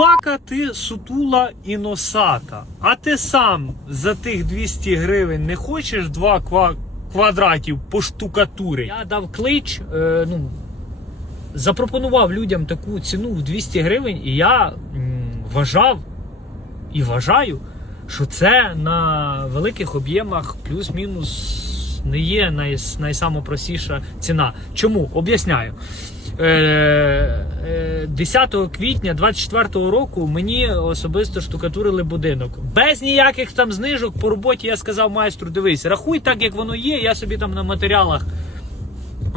Пака ти сутула і носата. А ти сам за тих 200 гривень не хочеш два ква- квадратів поштукатури? Я дав клич, е, ну, запропонував людям таку ціну в 200 гривень, і я м, вважав і вважаю, що це на великих об'ємах плюс-мінус не є най, найсамопростіша ціна. Чому? Об'ясняю. Е, е, 10 квітня 24 року мені особисто штукатурили будинок. Без ніяких там знижок по роботі я сказав майстру: дивись, рахуй так, як воно є. Я собі там на матеріалах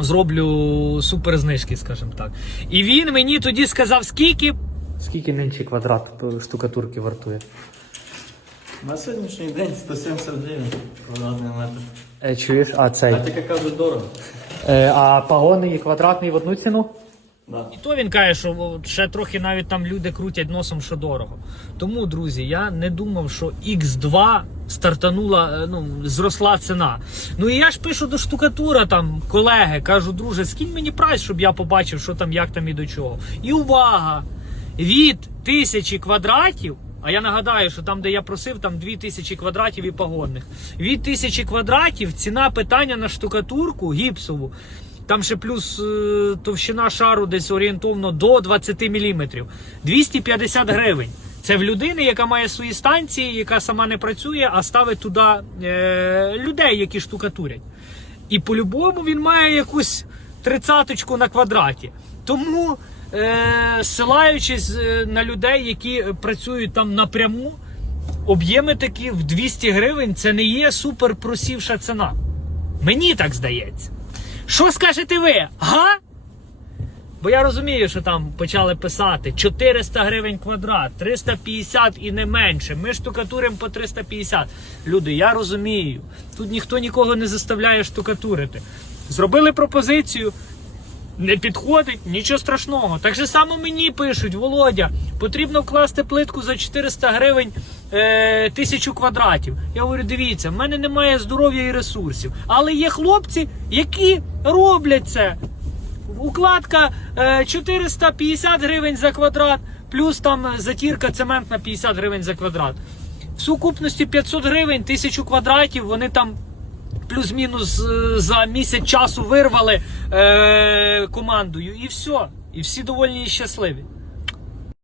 зроблю супер знижки, скажімо так. І він мені тоді сказав, скільки. Скільки нинче квадрат штукатурки вартує? На сьогоднішній день 170 гривень квадратний метр. Е, чуєш, а цей. А таке кажуть дорого. Е, а пагони і квадратний в одну ціну? Да. І то він каже, що ще трохи навіть там люди крутять носом, що дорого. Тому, друзі, я не думав, що X2 стартанула, е, ну, зросла ціна. Ну і я ж пишу до штукатура там, колеги, кажу, друже, скинь мені прайс, щоб я побачив, що там, як там і до чого. І увага! Від тисячі квадратів. А я нагадаю, що там, де я просив, там 2000 квадратів і пагонних. Від тисячі квадратів ціна питання на штукатурку гіпсову. Там ще плюс е, товщина шару десь орієнтовно до 20 мм. 250 гривень. Це в людини, яка має свої станції, яка сама не працює, а ставить туди е, людей, які штукатурять. І по-любому він має якусь тридцяточку на квадраті. Тому, е, ссилаючись е, на людей, які працюють там напряму, об'єми такі в 200 гривень це не є супер просівша ціна. Мені так здається. Що скажете ви? Га? Бо я розумію, що там почали писати 400 гривень квадрат, 350 і не менше. Ми штукатуримо по 350. Люди, я розумію. Тут ніхто нікого не заставляє штукатурити. Зробили пропозицію, не підходить, нічого страшного. Так же само мені пишуть, Володя, потрібно вкласти плитку за 400 гривень е, тисячу квадратів. Я говорю, дивіться, в мене немає здоров'я і ресурсів. Але є хлопці, які роблять це. Укладка е, 450 гривень за квадрат, плюс там затірка цементна 50 гривень за квадрат. В сукупності 500 гривень, 1000 квадратів, вони там плюс-мінус е, за місяць часу вирвали е, командою. І все. І всі довольні і щасливі.